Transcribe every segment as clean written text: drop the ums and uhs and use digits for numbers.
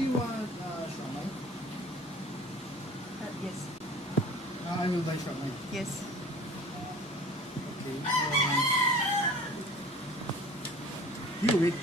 Do you want shawmai? Yes. Ano ba yung shawmai? Yes. Okay. You wait.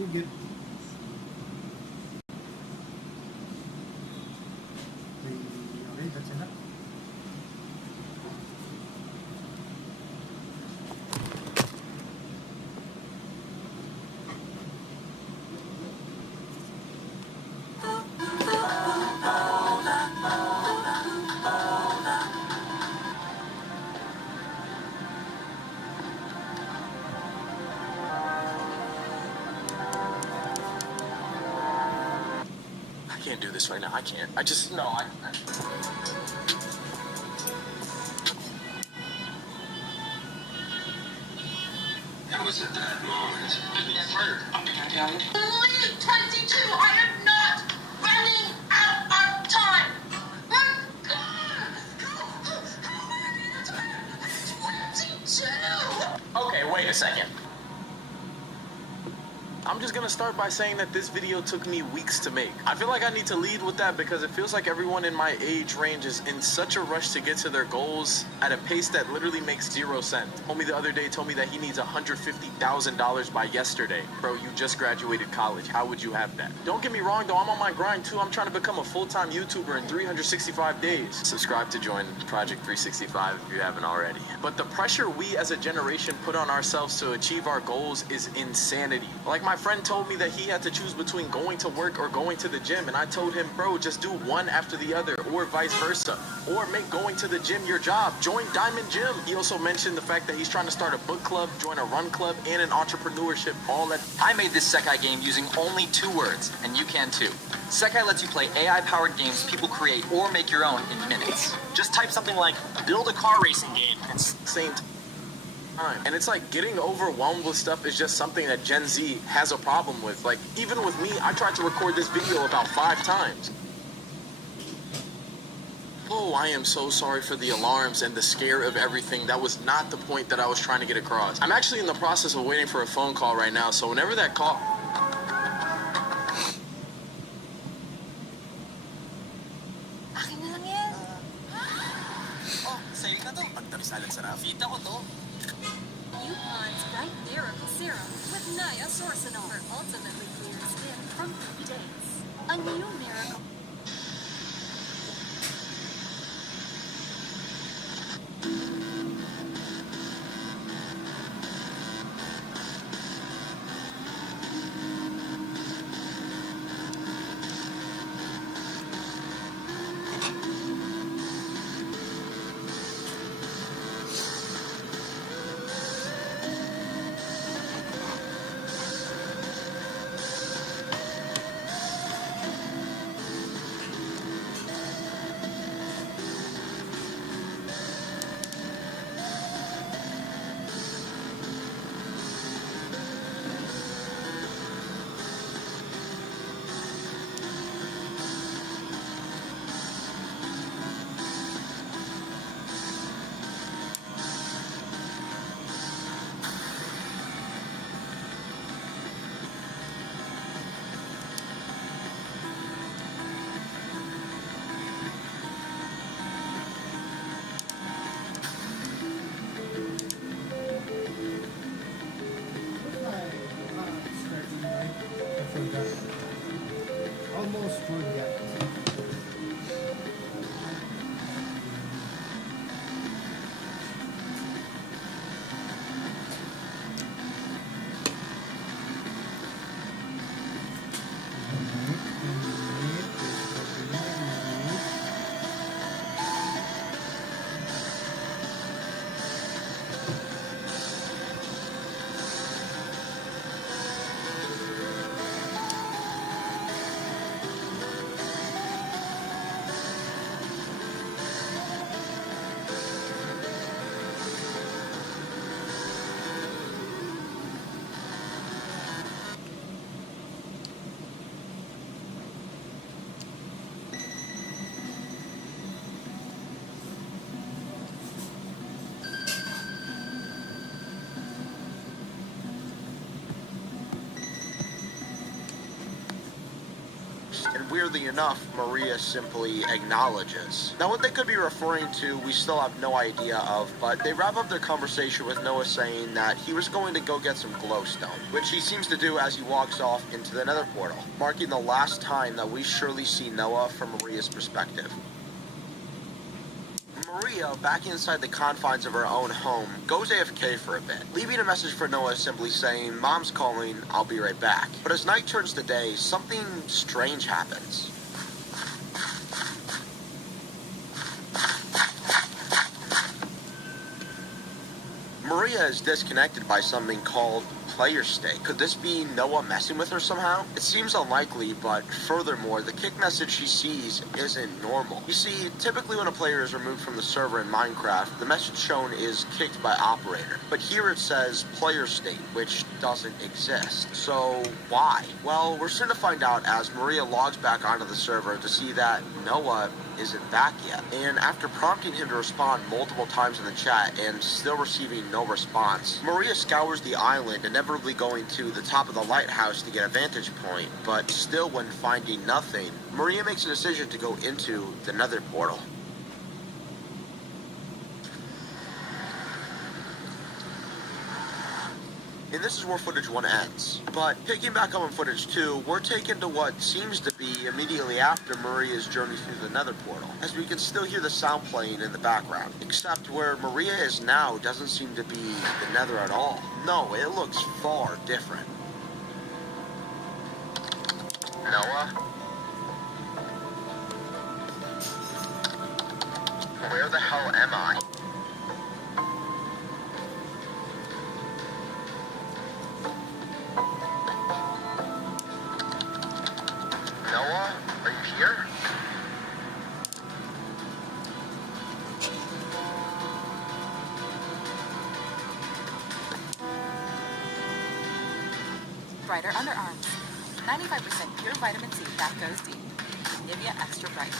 You get. Okay, that's enough. I can't do this right now. I can't. I just, no, It was at that moment that never. Only 22. I am not running out of time. Okay, wait a second. I'm just gonna start by saying that this video took me weeks to make. I feel like I need to lead with that because it feels like everyone in my age range is in such a rush to get to their goals at a pace that literally makes 0 sense. Homie the other day told me that he needs $150,000 by yesterday. Bro, you just graduated college. How would you have that? Don't get me wrong though, I'm on my grind too. I'm trying to become a full-time YouTuber in 365 days. Subscribe to join Project 365 if you haven't already. But the pressure we as a generation put on ourselves to achieve our goals is insanity. Like my friend told me that he had to choose between going to work or going to the gym, and I told him, bro, just do one after the other, or vice versa, or make going to the gym your job. Join Diamond Gym. He also mentioned the fact that he's trying to start a book club, join a run club, and an entrepreneurship, all at. I made this Sekai game using only 2 words, and you can too. Sekai lets you play AI-powered games people create or make your own in minutes. Just type something like, build a car racing game, and it's Same time. And it's like getting overwhelmed with stuff is just something that Gen Z has a problem with. Like, even with me, I tried to record this video about 5 times. Oh, I am so sorry for the alarms and the scare of everything. That was not the point that I was trying to get across. I'm actually in the process of waiting for a phone call right now, so whenever that call... Akin na lang yan. oh, sa'yo na to. Pagdamisalan sa Rafita ko to. Youpon's Bright Miracle Serum with niasourcinol for ultimately clear skin from 3 days. A new miracle. Almost forgot. first. And weirdly enough, Maria simply acknowledges. Now what they could be referring to, we still have no idea of, but they wrap up their conversation with Noah saying that he was going to go get some glowstone, which he seems to do as he walks off into the nether portal, marking the last time that we surely see Noah from Maria's perspective. Maria, back inside the confines of her own home, goes AFK for a bit, leaving a message for Noah simply saying, "Mom's calling, I'll be right back." But as night turns to day, something strange happens. Maria is disconnected by something called player state. Could this be Noah messing with her somehow? It seems unlikely, but furthermore, the kick message she sees isn't normal. You see, typically when a player is removed from the server in Minecraft, the message shown is kicked by operator. But here it says player state, which doesn't exist. So why? Well, we're soon to find out as Maria logs back onto the server to see that Noah isn't back yet. And after prompting him to respond multiple times in the chat and still receiving no response, Maria scours the island, inevitably going to the top of the lighthouse to get a vantage point, but still when finding nothing, Maria makes a decision to go into the nether portal. And this is where footage 1 ends. But picking back up on footage 2, we're taken to what seems to be immediately after Maria's journey through the nether portal, as we can still hear the sound playing in the background. Except where Maria is now doesn't seem to be the nether at all. No, it looks far different. Noah? Where the hell am I? Noah, are you here? Brighter underarms. 95% pure vitamin C that goes deep. Nivea Extra Bright.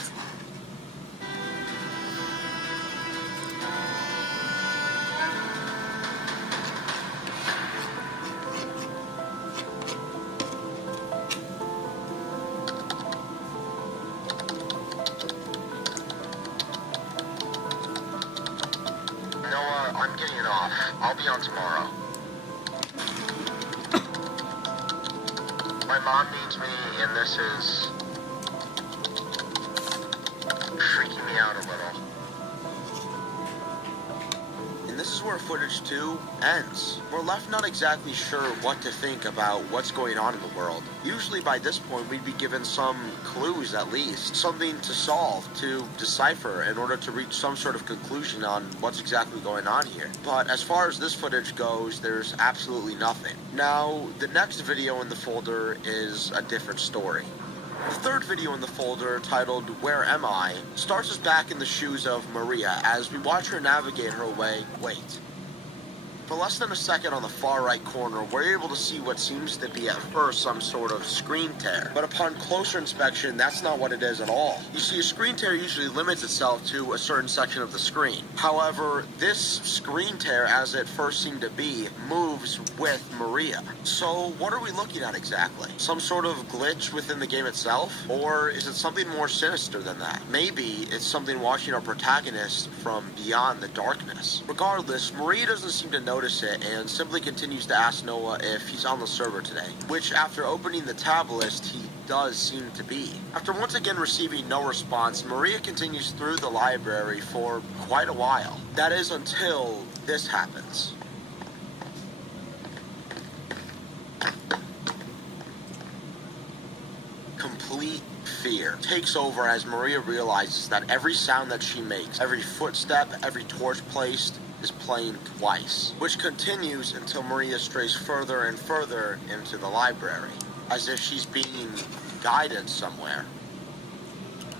Noah, I'm getting off. I'll be on tomorrow. My mom needs me, and this is freaking me out a little. And this is where footage 2 ends. We're left not exactly sure what to think about what's going on in the world. Usually by this point we'd be given some clues at least, something to solve, to decipher in order to reach some sort of conclusion on what's exactly going on here. But as far as this footage goes, there's absolutely nothing. Now, the next video in the folder is a different story. The third video in the folder, titled Where Am I?, starts us back in the shoes of Maria as we watch her navigate her way. Wait. For less than a second on the far right corner, we're able to see what seems to be at first some sort of screen tear. But upon closer inspection, that's not what it is at all. You see, a screen tear usually limits itself to a certain section of the screen. However, this screen tear, as it first seemed to be, moves with Maria. So what are we looking at exactly? Some sort of glitch within the game itself? Or is it something more sinister than that? Maybe it's something watching our protagonist from beyond the darkness. Regardless, Maria doesn't seem to notice it and simply continues to ask Noah if he's on the server today, which after opening the tab list, he does seem to be. After once again receiving no response, Maria continues through the library for quite a while. That is until this happens. Complete fear takes over as Maria realizes that every sound that she makes, every footstep, every torch placed, is playing twice, which continues until Maria strays further and further into the library, as if she's being guided somewhere.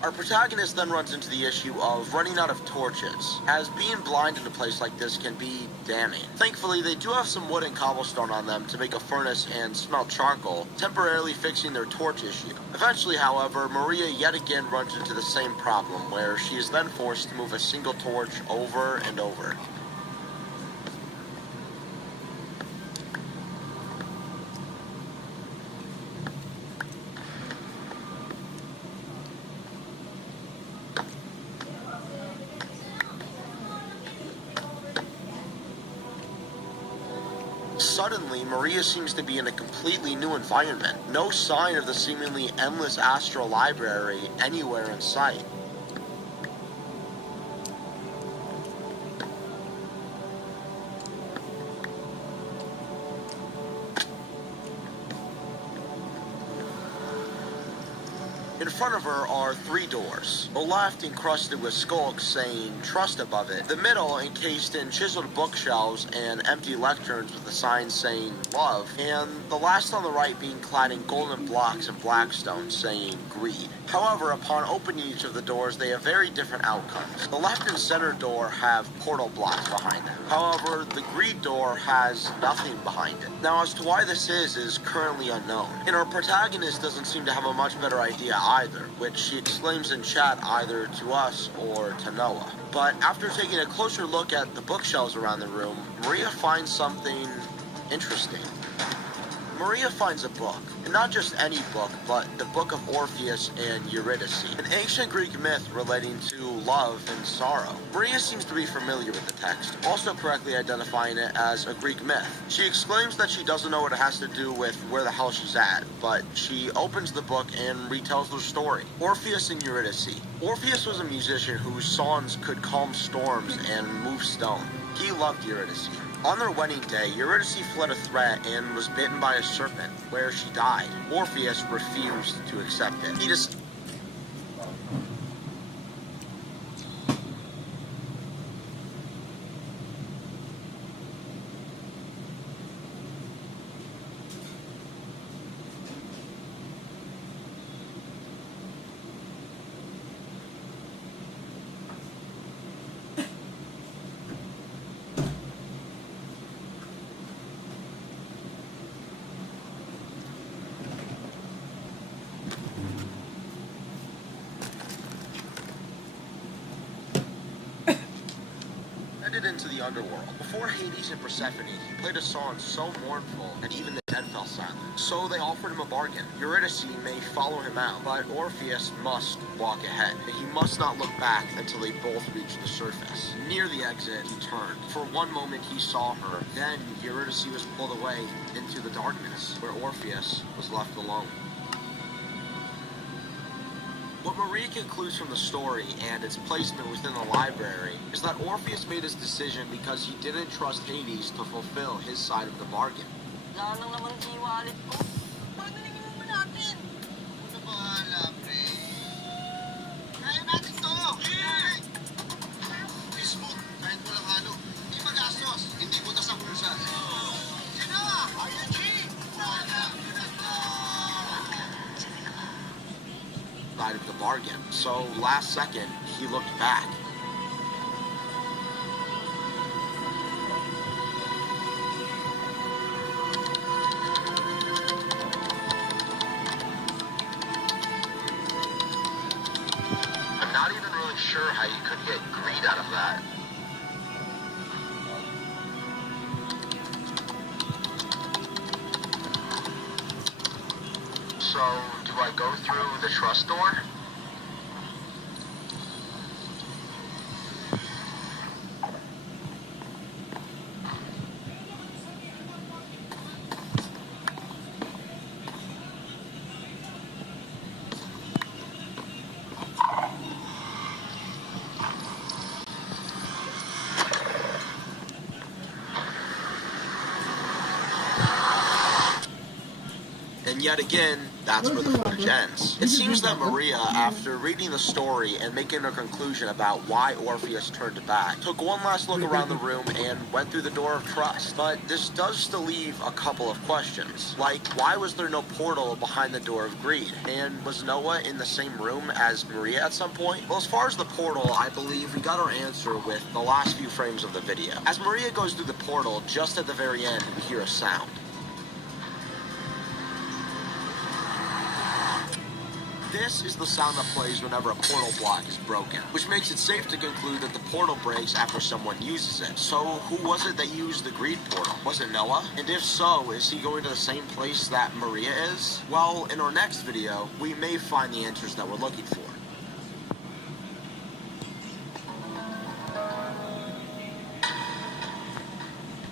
Our protagonist then runs into the issue of running out of torches, as being blind in a place like this can be damning. Thankfully, they do have some wood and cobblestone on them to make a furnace and smelt charcoal, temporarily fixing their torch issue. Eventually, however, Maria yet again runs into the same problem, where she is then forced to move a single torch over and over. Suddenly, Maria seems to be in a completely new environment. No sign of the seemingly endless astral library anywhere in sight. In front of her are 3 doors. The left encrusted with skulks saying trust above it. The middle encased in chiseled bookshelves and empty lecterns with a sign saying love. And the last on the right being clad in golden blocks and blackstone saying greed. However, upon opening each of the doors, they have very different outcomes. The left and center door have portal blocks behind them. However, the greed door has nothing behind it. Now, as to why this is currently unknown. And our protagonist doesn't seem to have a much better idea either, which she exclaims in chat either to us or to Noah. But after taking a closer look at the bookshelves around the room, Maria finds something interesting. Maria finds a book, and not just any book, but the Book of Orpheus and Eurydice, an ancient Greek myth relating to love and sorrow. Maria seems to be familiar with the text, also correctly identifying it as a Greek myth. She exclaims that she doesn't know what it has to do with where the hell she's at, but she opens the book and retells the story. Orpheus and Eurydice. Orpheus was a musician whose songs could calm storms and move stone. He loved Eurydice. On their wedding day, Eurydice fled a threat and was bitten by a serpent, where she died. Orpheus refused to accept it. He just... into the underworld. Before Hades and Persephone, he played a song so mournful that even the dead fell silent. So they offered him a bargain. Eurydice may follow him out, but Orpheus must walk ahead. He must not look back until they both reach the surface. Near the exit, he turned. For one moment, he saw her. Then Eurydice was pulled away into the darkness, where Orpheus was left alone. What Maria concludes from the story and its placement within the library is that Orpheus made his decision because he didn't trust Hades to fulfill his side of the bargain. Side of the bargain. So last second, he looked back. I'm not even really sure how you could get greed out of that. So, do I go through the trust door? And yet again, that's where the footage ends. It seems that Maria, after reading the story and making a conclusion about why Orpheus turned back, took one last look around the room and went through the door of trust. But this does still leave a couple of questions. Like, why was there no portal behind the door of greed? And was Noah in the same room as Maria at some point? Well, as far as the portal, I believe we got our answer with the last few frames of the video. As Maria goes through the portal, just at the very end, we hear a sound. This is the sound that plays whenever a portal block is broken, which makes it safe to conclude that the portal breaks after someone uses it. So, who was it that used the greed portal? Was it Noah? And if so, is he going to the same place that Maria is? Well, in our next video, we may find the answers that we're looking for.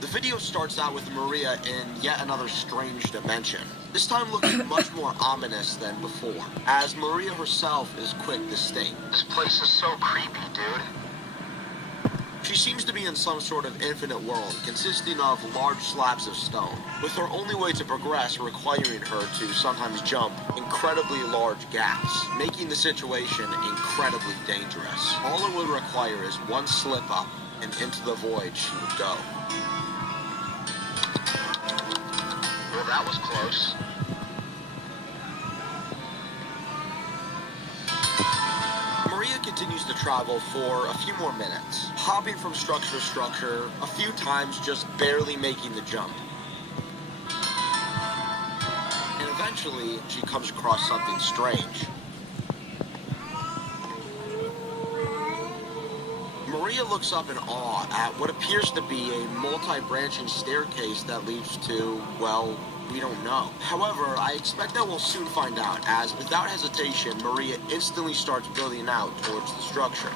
The video starts out with Maria in yet another strange dimension, this time looking much more ominous than before, as Maria herself is quick to state. This place is so creepy, dude. She seems to be in some sort of infinite world, consisting of large slabs of stone, with her only way to progress requiring her to sometimes jump incredibly large gaps, making the situation incredibly dangerous. All it would require is one slip-up, and into the void she would go. Well, that was close. Maria continues to travel for a few more minutes, hopping from structure to structure, a few times just barely making the jump. And eventually, she comes across something strange. Maria looks up in awe at what appears to be a multi-branching staircase that leads to, well, we don't know. However, I expect that we'll soon find out, as without hesitation, Maria instantly starts building out towards the structure.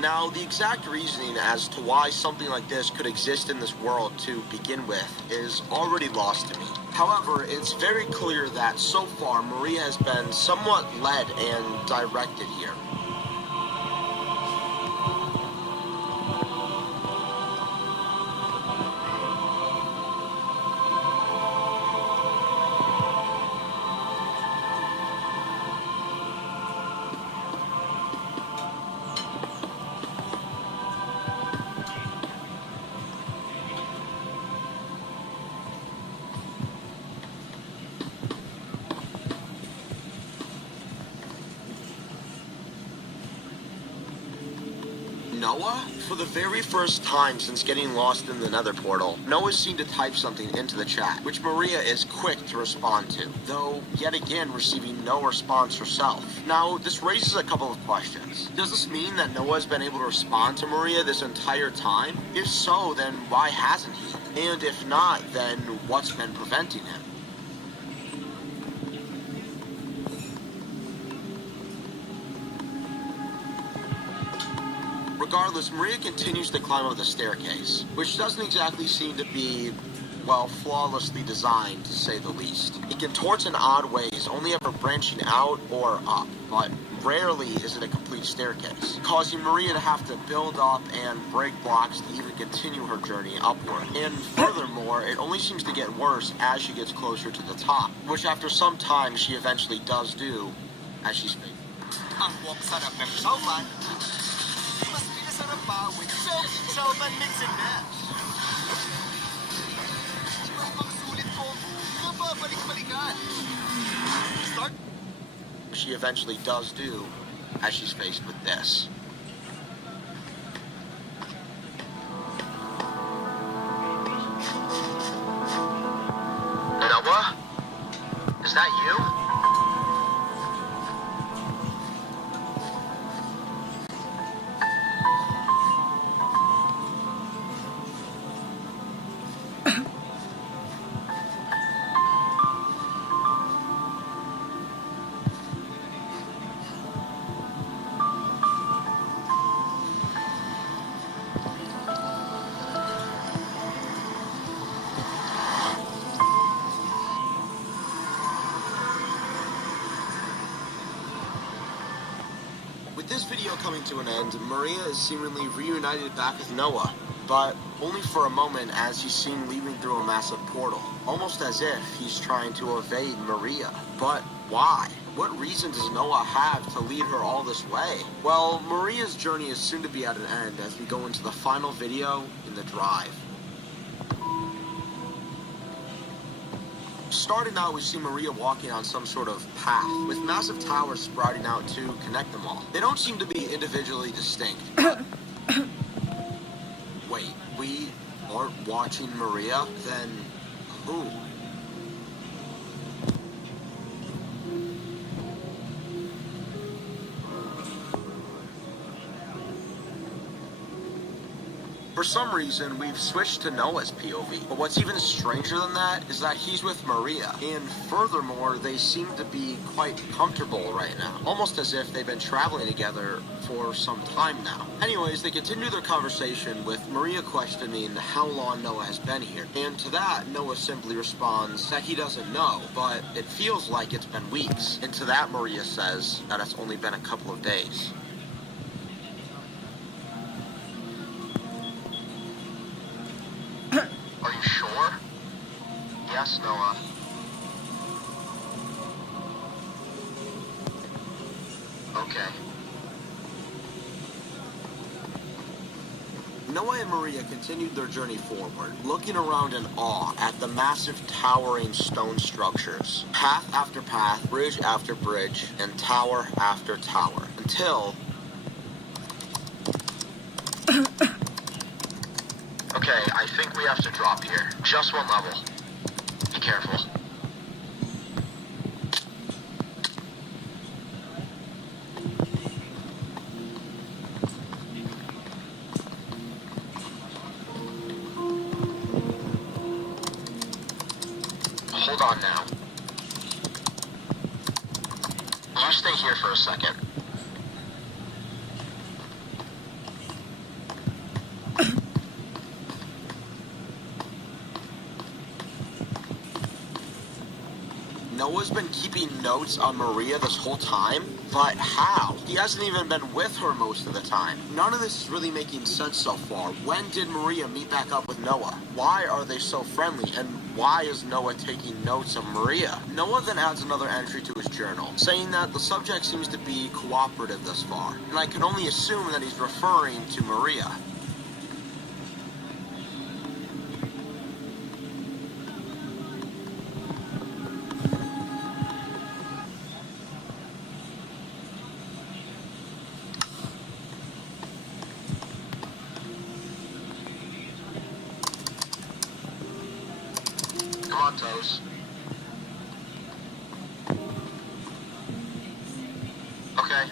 Now, the exact reasoning as to why something like this could exist in this world to begin with is already lost to me. However, it's very clear that so far Maria has been somewhat led and directed here. Noah? For the very first time since getting lost in the nether portal, Noah seemed to type something into the chat, which Maria is quick to respond to, though yet again receiving no response herself. Now, this raises a couple of questions. Does this mean that Noah has been able to respond to Maria this entire time? If so, then why hasn't he? And if not, then what's been preventing him? Regardless, Maria continues to climb up the staircase, which doesn't exactly seem to be, well, flawlessly designed, to say the least. It contorts in odd ways, only ever branching out or up, but rarely is it a complete staircase, causing Maria to have to build up and break blocks to even continue her journey upward. And furthermore, it only seems to get worse as she gets closer to the top, which after some time she eventually does do, as she's made. Ang walk sarap ng sauban. Mas pinasarap pa with soap, sauban mix and match. Ang sulit ko, mababalik-balikan. Start. She eventually does do, as she's faced with this. Noah? Is that you? With this video coming to an end, Maria is seemingly reunited back with Noah, but only for a moment as he's seen leaving through a massive portal, almost as if he's trying to evade Maria. But why? What reason does Noah have to lead her all this way? Well, Maria's journey is soon to be at an end as we go into the final video in the drive. Starting out, we see Maria walking on some sort of path, with massive towers sprouting out to connect them all. They don't seem to be individually distinct. Wait, we aren't watching Maria? Then who? For some reason, we've switched to Noah's POV. But what's even stranger than that is that he's with Maria. And furthermore, they seem to be quite comfortable right now. Almost as if they've been traveling together for some time now. Anyways, they continue their conversation with Maria questioning how long Noah has been here. And to that, Noah simply responds that he doesn't know, but it feels like it's been weeks. And to that, Maria says that it's only been a couple of days. Are you sure? Yes, Noah. Okay. Noah and Maria continued their journey forward, looking around in awe at the massive towering stone structures. Path after path, bridge after bridge, and tower after tower, until... Okay, I think we have to drop here. Just one level. Be careful. Hold on now. You stay here for a second. Noah's been keeping notes on Maria this whole time, but how? He hasn't even been with her most of the time. None of this is really making sense so far. When did Maria meet back up with Noah? Why are they so friendly, and why is Noah taking notes of Maria? Noah then adds another entry to his journal, saying that the subject seems to be cooperative thus far, and I can only assume that he's referring to Maria. Come on, Toes. Okay.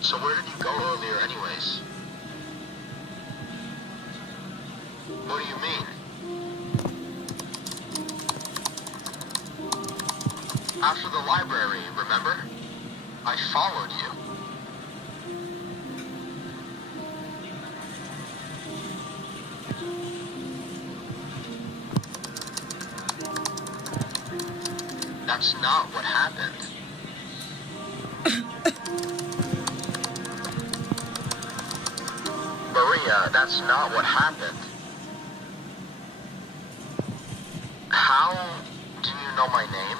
So where did you go earlier anyways? What do you mean? After the library, remember? I followed you. That's not what happened. Maria, that's not what happened. How do you know my name?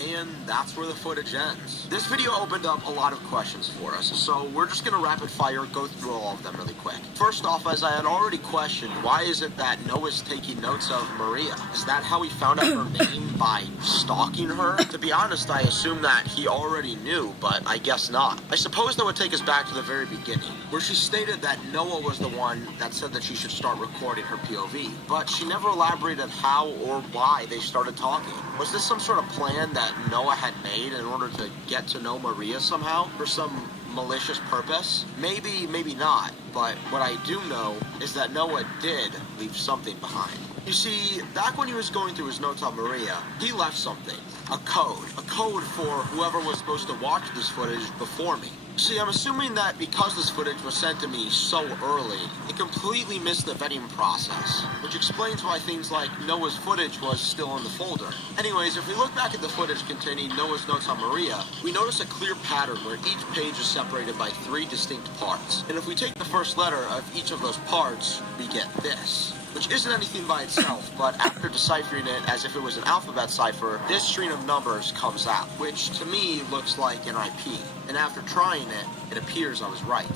And that's where the footage ends. This video opened up a lot of questions for us, so we're just gonna rapid fire go through all of them really quick. First off, as I had already questioned, why is it that Noah's taking notes of Maria? Is that how he found out her name, by stalking her? To be honest, I assumed that he already knew, but I guess not. I suppose that would take us back to the very beginning, where she stated that Noah was the one that said that she should start recording her POV, but she never elaborated how or why they started talking. Was this some sort of plan that Noah had made in order to get to know Maria somehow, for some malicious purpose? Maybe, maybe not, but what I do know is that Noah did leave something behind. You see, back when he was going through his notes on Maria, he left something. A code for whoever was supposed to watch this footage before me. See, I'm assuming that because this footage was sent to me so early, it completely missed the vetting process, which explains why things like Noah's footage was still in the folder. Anyways, if we look back at the footage containing Noah's notes on Maria, we notice a clear pattern where each page is separated by 3 distinct parts. And if we take the first letter of each of those parts, we get this. which isn't anything by itself, but after deciphering it as if it was an alphabet cipher, this string of numbers comes out, which to me looks like an IP. And after trying it, it appears I was right.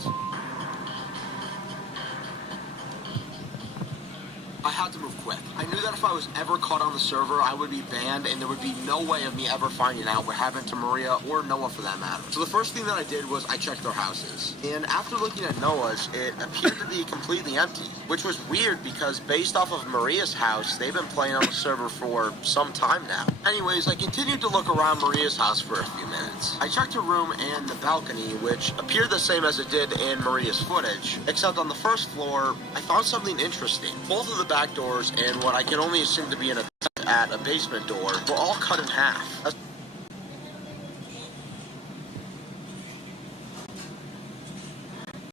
I had to move quick. I knew that if I was ever caught on the server, I would be banned, and there would be no way of me ever finding out what happened to Maria, or Noah for that matter. So the first thing that I did was I checked their houses. And after looking at Noah's, it appeared to be completely empty, which was weird because based off of Maria's house, they've been playing on the server for some time now. Anyways, I continued to look around Maria's house for a few minutes. I checked her room and the balcony, which appeared the same as it did in Maria's footage, except on the first floor, I found something interesting. Both of the back doors and what I can only assume to be an attempt at a basement door were all cut in half.